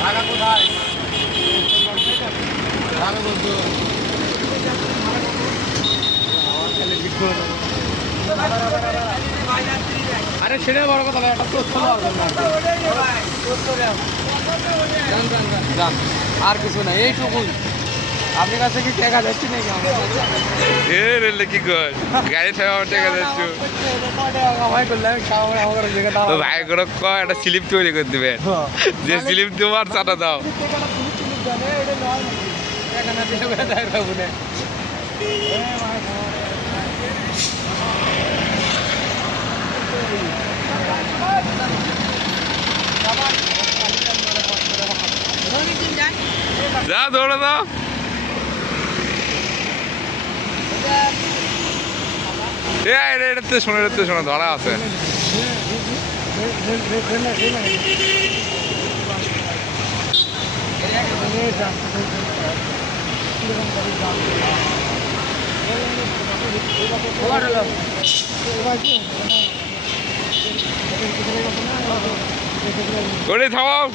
ঢাকা কোথায়? ঢাকা বলতো আরে সেটা বড় কথা না, একটা আর কিছু না, এইটুকুই। আপনার কাছে কি টাকা যাচ্ছি নাকি? এ রেলে কি কর গাড়ি থেকে আমার টাকা যাচ্ছ ভাই করে কয় একটা স্লিপ তৈরি করে দিবেন, যে স্লিপ দেবো আর চাটা দাও। যা দৌড়ে দাও। এটাতে শোনো ধরা আছে। ওরে থামাও।